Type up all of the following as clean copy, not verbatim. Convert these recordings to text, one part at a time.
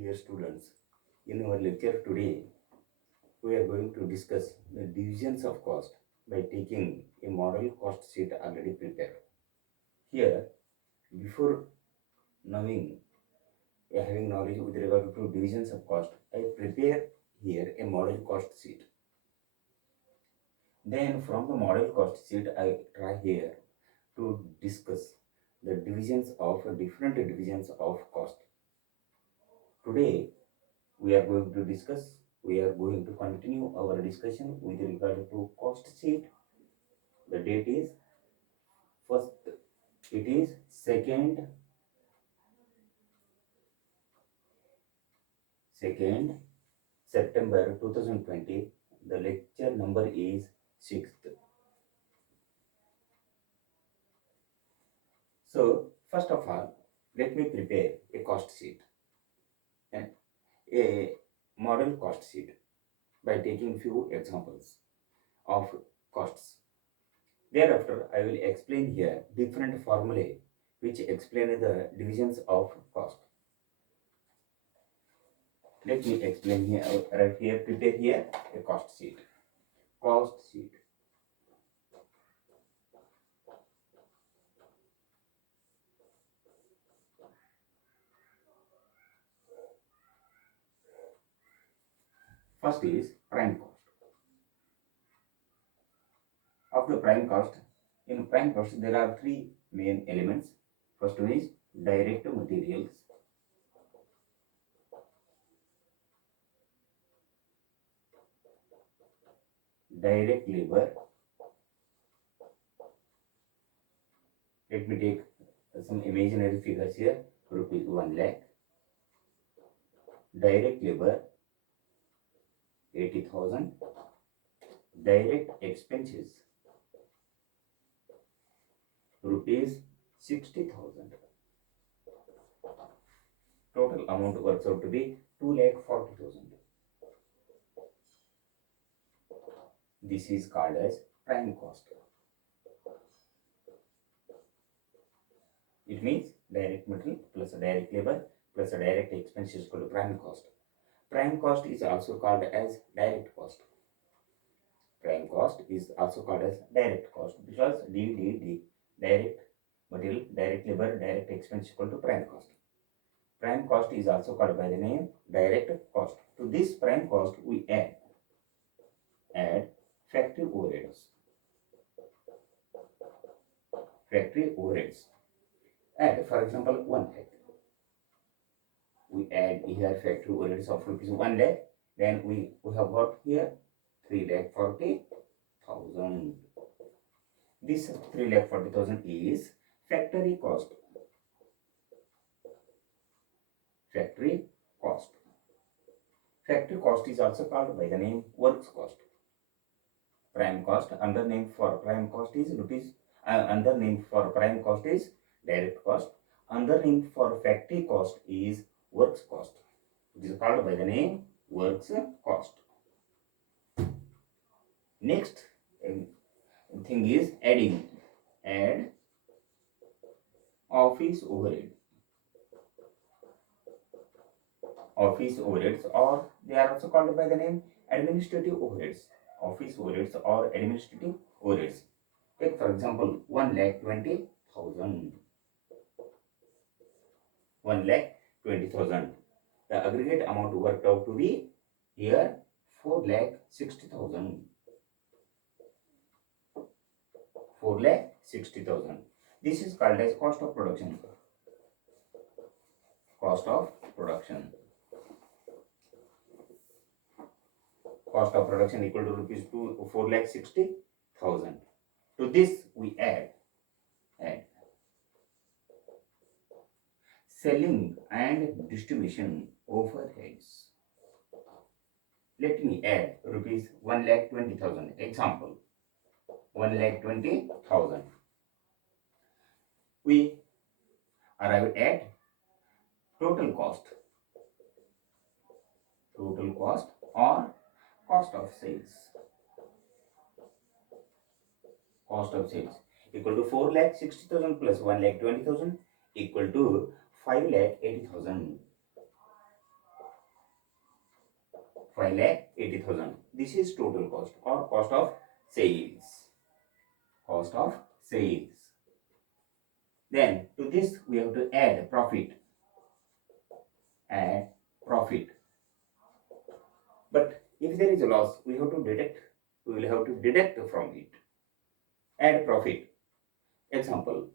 Dear students, in our lecture today, we are going to discuss the divisions of cost by taking a model cost sheet already prepared. Here, before knowing, having knowledge with regard to divisions of cost, I prepare here a model cost sheet. Then from the model cost sheet, I try here to discuss the divisions of different divisions of cost. Today, we are going to discuss, we are going to continue our discussion with regard to cost sheet. The date is first, it is 2nd September 2020. The lecture number is 6th. So first of all, let me prepare a cost sheet and a model cost sheet by taking few examples of costs. Thereafter, I will explain here different formulae which explain the divisions of cost. Let me explain here, right here, prepare here a cost sheet. Cost sheet. First is prime cost. Of the prime cost, in prime cost there are three main elements. First one is direct materials. Direct labor. Let me take some imaginary figures here. Rupees 1 lakh. Direct labor 80,000. Direct expenses rupees 60,000. Total amount works out to be 2,40,000. This is called as prime cost. It means direct material plus a direct labor plus a direct expense is equal to prime cost. Prime cost is also called as direct cost. Prime cost is also called as direct cost because D direct material, direct labor, direct expense equal to prime cost. Prime cost is also called by the name direct cost. To this prime cost we add factory overheads. Factory overheads. Add, for example, 1 lakh. We add here factory overheads of rupees 1 lakh. Then we have got here 3,40,000. This 3,40,000 is factory cost. Factory cost. Factory cost is also called by the name works cost. Prime cost, another name for prime cost is another name for prime cost is direct cost. Another name for factory cost is works cost. It is called by the name works cost. Next thing is adding. Add office overhead. Office overheads, or they are also called by the name administrative overheads. Office overheads or administrative overheads. Take for example 1,20,000. 1,20,000. The aggregate amount worked out to be here 4,60,000. 4,60,000. This is called as cost of production. Cost of production. Cost of production equal to rupees 4,60,000. To this we add selling and distribution overheads. Let me add rupees 1,20,000. Example 1,20,000. We arrive at total cost. Total cost or cost of sales. Cost of sales equal to 4,60,000 plus 1,20,000 equal to 5,80,000. 5,80,000. This is total cost or cost of sales. Cost of sales. Then to this we have to add profit. Add profit. But if there is a loss, we have to deduct. We will have to deduct from it. Add profit. Example.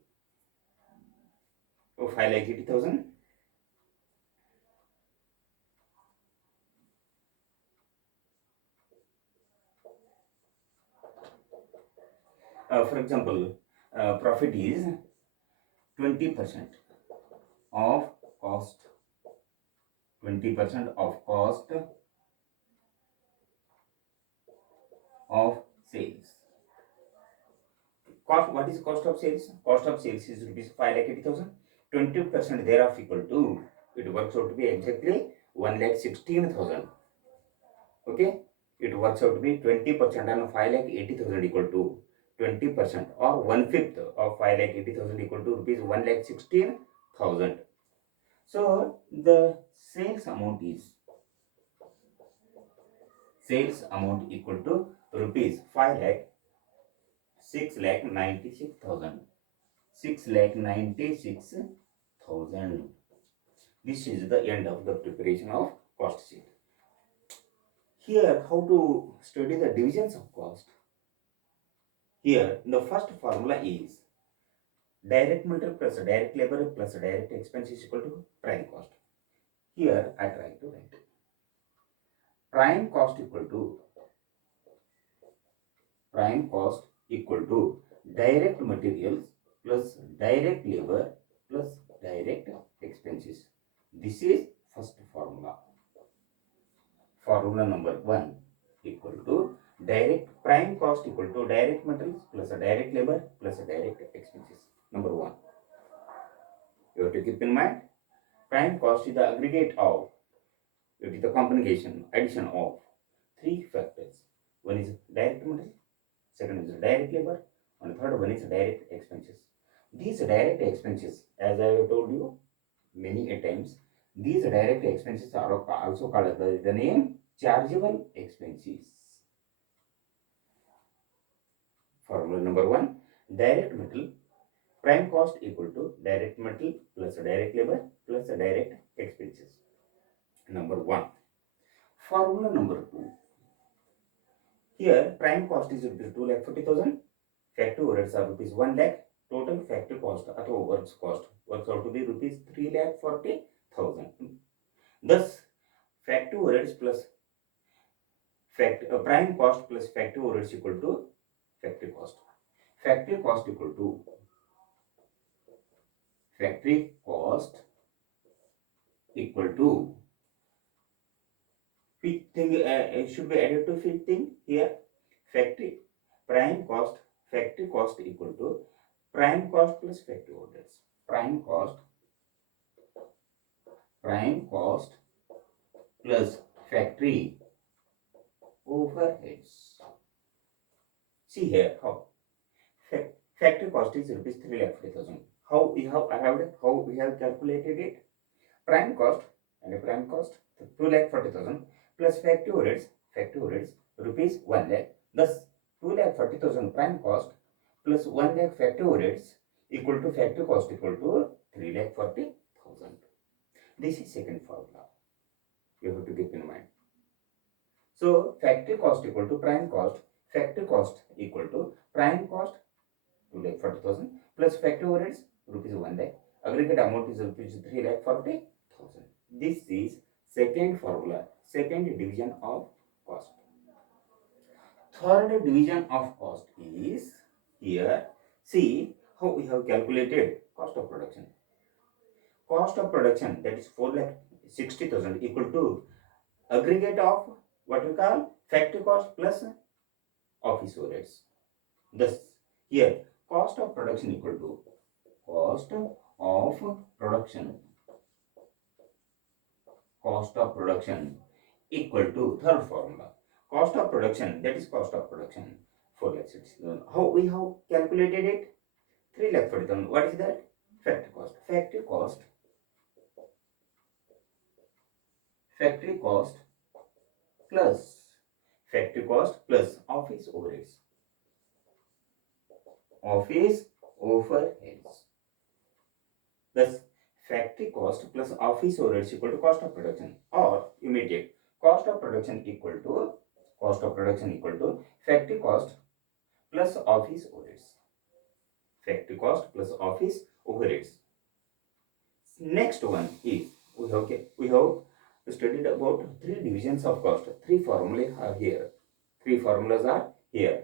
5,80,000. For example, profit is 20% of cost. 20% of cost of sales. Cost. What is cost of sales? Cost of sales is rupees 5,80,000. 20% thereof equal to, it works out to be exactly 1,16,000. Okay, it works out to be 20% on 5,80,000 equal to 20% or 1/5 of 5,80,000 equal to rupees 1,16,000. So the sales amount equal to rupees 6,96,000. 6,96,000. This is the end of the preparation of cost sheet. Here, how to study the divisions of cost? Here, the first formula is direct material plus direct labor plus direct expense is equal to prime cost. Here, I try to write prime cost equal to direct materials plus direct labor plus direct expenses. This is first formula. Formula number 1 equal to direct prime cost equal to direct materials plus a direct labor plus a direct expenses. Number 1. You have to keep in mind prime cost is the aggregate of, it is the addition of 3 factors. One is direct material, second is direct labor, and third one is direct expenses. These direct expenses, as I have told you many a times, these direct expenses are also called by the name chargeable expenses. Formula number 1, direct material prime cost equal to direct material plus direct labor plus direct expenses. Number 1. Formula number 2. Here prime cost is rupees 2,40,000. Factory overheads are rupees 1 lakh. Total factory cost अथवा works cost works out to be rupees 3,40,000. Thus, factory overheads plus prime cost plus factory overheads equal to factory cost. Factory cost equal to which thing should be added to which thing here? Factory cost equal to prime cost plus factory overheads. Prime cost plus factory overheads. See here how factory cost is rupees 3,40,000. How we have arrived? How we have calculated it? Prime cost 2,40,000 plus factory overheads rupees 1 lakh. Thus 2,40,000 prime cost plus 1 lakh factory overheads equal to factory cost equal to 3,40,000. This is second formula. You have to keep in mind. So factory cost equal to prime cost. Factory cost equal to prime cost 2,40,000 plus factory overheads rupees 1 lakh. Aggregate amount is rupees 3,40,000. This is second formula, second division of cost. Third division of cost is here. See how we have calculated cost of production. Cost of production, that is 4,60,000 equal to aggregate of what we call factory cost plus office overheads. Thus here cost of production equal to cost of production equal to third formula. Cost of production, that is cost of production 4,60,000. How we have calculated it? 3,40,000. What is that? Factory cost plus factory cost plus office overheads. Office overheads. Thus, factory cost plus office overheads equal to cost of production, or immediate cost of production equal to factory cost plus office overheads. Factory cost plus office overheads. Next one is we have studied about three divisions of cost. Three formulas are here.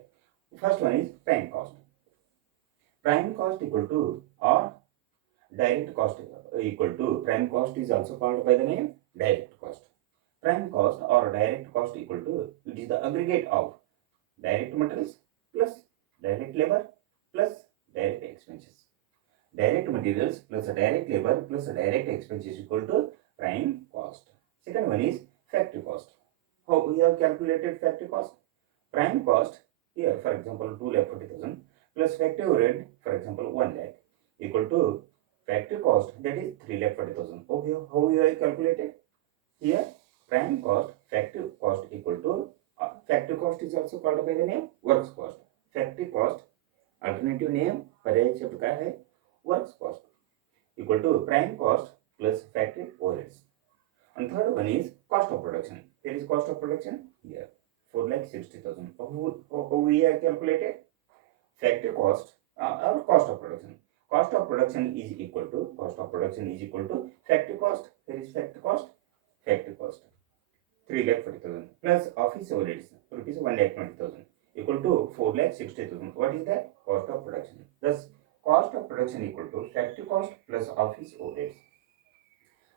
First one is prime cost. Prime cost equal to, or direct cost equal to, prime cost is also called by the name direct cost. Prime cost or direct cost equal to, it is the aggregate of direct materials plus direct labor plus direct expenses. Direct materials plus direct labor plus direct expenses equal to prime cost. Second one is factory cost. How we have calculated factory cost? Prime cost here, for example, 2,40,000 plus factory overhead, for example, 1 lakh equal to factory cost, that is 3,40,000. Okay, how we have calculated? Here, prime cost, factory cost equal to factory cost is also called by the name works cost. Factory cost, alternative name पर्याय शब्द क्या है? Works cost equal to prime cost plus factory overheads. And third one is cost of production. There is cost of production here, 4,60,000. How we have calculated? Factory cost or cost of production. Cost of production is equal to factory cost. There is factory cost 3,40,000 plus office overheads rupees 1,20,000 equal to 4,60,000. What is that? Cost of production. Thus, cost of production equal to factory cost plus office overheads.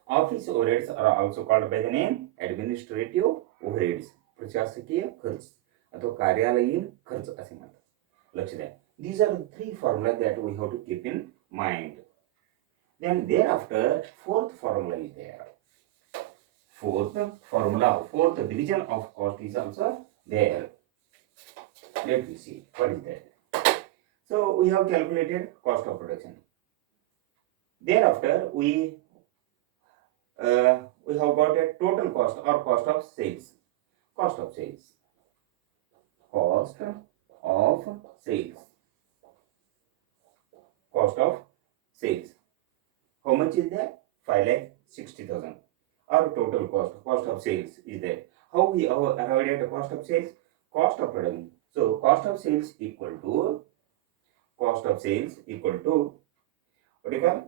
Office overheads are also called by the name administrative overheads. प्रशासकीय खर्च अथवा कार्यालयीन खर्च असे म्हणतात. लक्ष द्या. These are the three formulas that we have to keep in mind. Then thereafter, fourth formula is there. Fourth division of cost is also there. Let me see what is that. So we have calculated cost of production. Thereafter, we have got a total cost or cost of sales. Cost of sales. Cost of sales. How much is that? 5,60,000. Our total cost of sales is there. How we arrived at the cost of sales? Cost of production. So cost of sales equal to what do you call?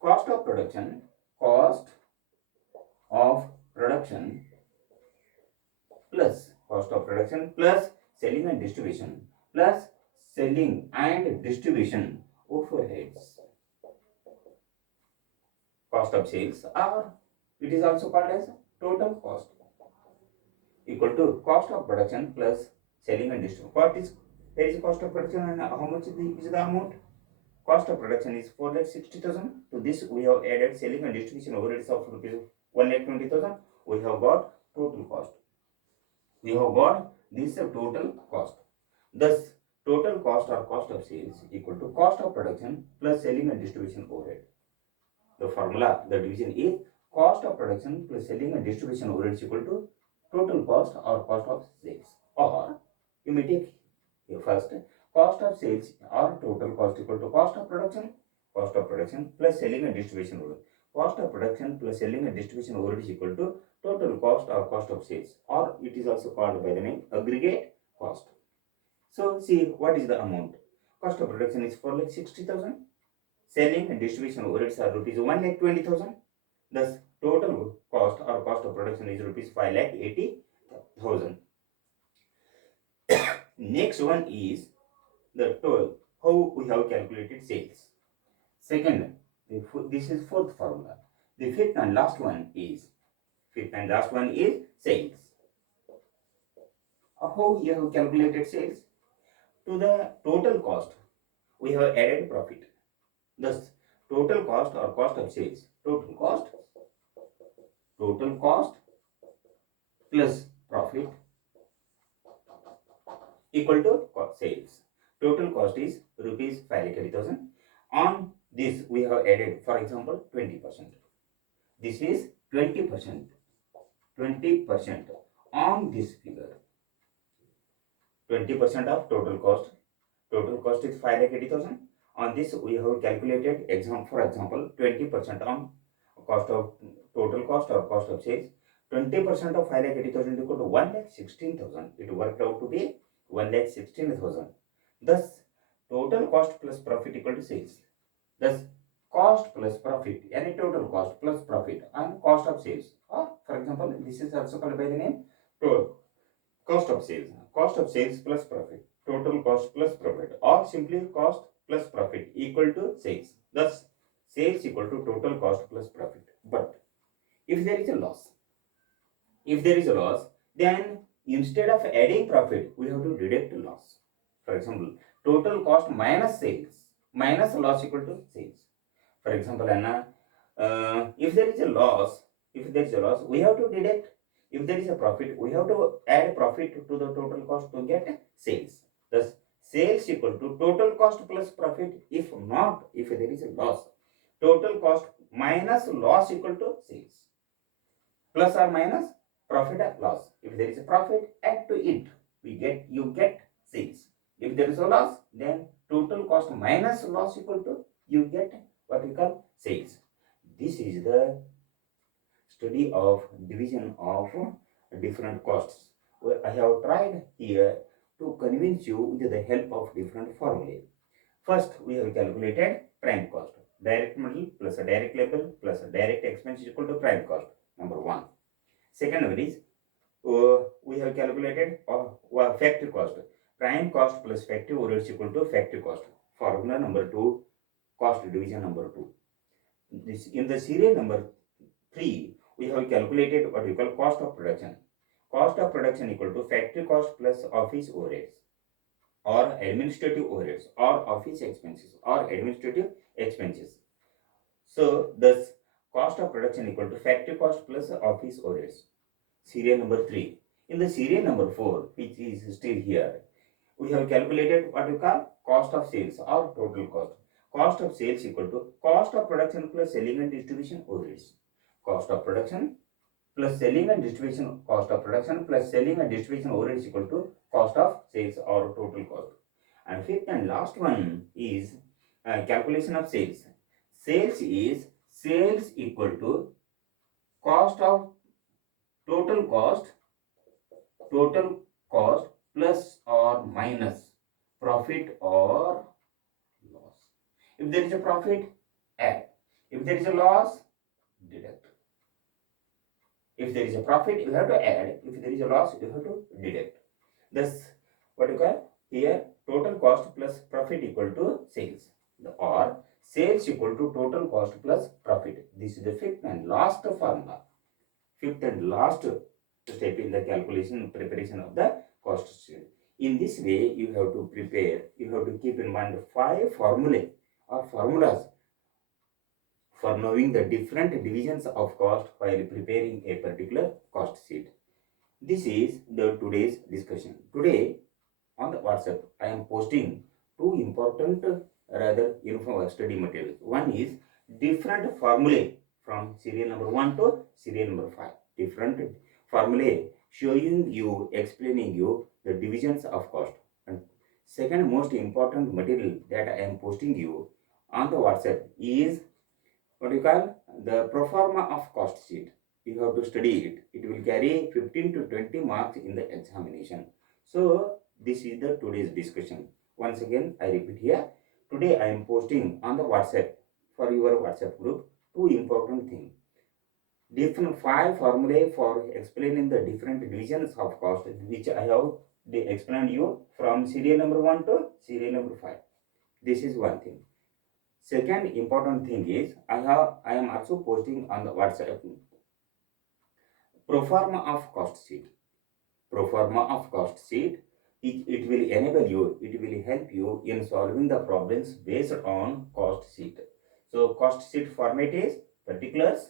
Cost of production plus selling and distribution overheads. Cost of sales, or it is also called as total cost, equal to cost of production plus selling and distribution. There is cost of production and how much is the amount? Cost of production is 4,60,000. To this we have added selling and distribution overheads of rupees 1,20,000. We have got total cost. We have got this total cost. Thus, total cost or cost of sales equal to cost of production plus selling and distribution overhead. The formula, the division is cost of production plus selling and distribution overheads equal to total cost or cost of sales. Or you may take here first, cost of sales or total cost equal to cost of production plus selling and distribution overhead. Cost of production plus selling and distribution overhead is equal to total cost or cost of sales, or it is also called by the name aggregate cost. So see what is the amount. Cost of production is 4,60,000. Selling and distribution overheads are rupees 1,20,000. Thus total cost or cost of production is rupees 5,80,000. Next one is the total, how we have calculated sales. Second, this is fourth formula. The fifth and last one is sales. How we have calculated sales? To the total cost we have added profit. Thus total cost or cost of sales, total cost plus profit equal to sales. Total cost is rupees 5,80,000. On this we have added, for example, 20%. This is 20% on this figure. 20% of total cost. Total cost is 5,80,000. On this, we have calculated for example, 20% on cost of total cost or cost of sales. 20% of 5,80,000 is equal to 1,16,000. It worked out to be 1,16,000. Thus, total cost plus profit equal to sales. Thus, cost plus profit, any total cost plus profit and cost of sales. Or, for example, this is also called by the name cost of sales. Cost of sales plus profit. Total cost plus profit. Or simply cost plus profit equal to sales. Thus, sales equal to total cost plus profit. But if there is a loss, then instead of adding profit, we have to deduct loss. For example, total cost minus sales minus loss equal to sales. For example, Anna, if there is a loss, we have to deduct. If there is a profit, we have to add profit to the total cost to get sales. Thus, sales equal to total cost plus profit. If there is a loss, total cost minus loss equal to sales. Plus or minus profit or loss. If there is a profit, add to it. You get sales. If there is a loss, then total cost minus loss equal to you get what we call sales. This is the study of division of different costs. I have tried here to convince you with the help of different formulae. First, we have calculated prime cost. Direct material plus a direct labor plus a direct expense is equal to prime cost. Number one. Second one is we have calculated factory cost. Prime cost plus factory overhead is equal to factory cost. Formula number 2, cost division number 2. This in the serial number 3, we have calculated what we call cost of production. Cost of production equal to factory cost plus office overheads or administrative overheads or office expenses or administrative expenses. So thus cost of production equal to factory cost plus office overheads. Serial number 3. In the serial number 4, which is still here, we have calculated what we call cost of sales or total cost. Cost of sales equal to cost of production plus selling and distribution overheads. Cost of production plus selling and distribution, cost of production plus selling and distribution overheads equal to cost of sales or total cost. And fifth and last one is calculation of sales. Sales is sales equal to cost of total cost plus or minus profit or loss. If there is a profit, add. If there is a loss, deduct. If there is a profit, you have to add. If there is a loss, you have to deduct. Thus, what you call here, total cost plus profit equal to sales. Or sales equal to total cost plus profit. This is the fifth and last formula. Fifth and last step in the preparation of the cost sheet. In this way, you have to keep in mind 5 formulae or formulas for knowing the different divisions of cost while preparing a particular cost sheet. This is the today's discussion. Today on the WhatsApp, I am posting 2 important study materials. One is different formulae from serial number 1 to serial number 5. Different formulae showing you, explaining you the divisions of cost. And second most important material that I am posting you on the WhatsApp is what you call the pro forma of cost sheet. You have to study it. It will carry 15 to 20 marks in the examination. So this is the today's discussion. Once again, I repeat here. Today I am posting on the WhatsApp for your WhatsApp group 2 important things. Different 5 formulae for explaining the different divisions of cost, which I have explained you from serial number 1 to serial number 5. This is one thing. Second important thing is I am also posting on the WhatsApp pro forma of cost sheet. Pro forma of cost sheet. It will enable you, it will help you in solving the problems based on cost sheet. So cost sheet format is particulars,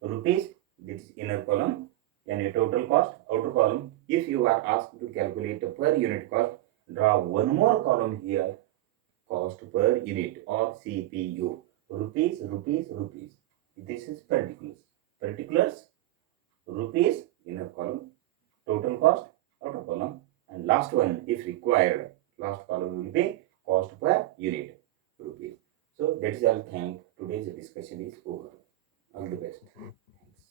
rupees, this is inner column, and a total cost, outer column. If you are asked to calculate per unit cost, draw one more column here, cost per unit or CPU. Rupees. This is particulars. Particulars, rupees, inner column, total cost, outer column, and last one, if required, last column will be cost per unit rupees. So that is all. Thank. Today's discussion is over. All the best.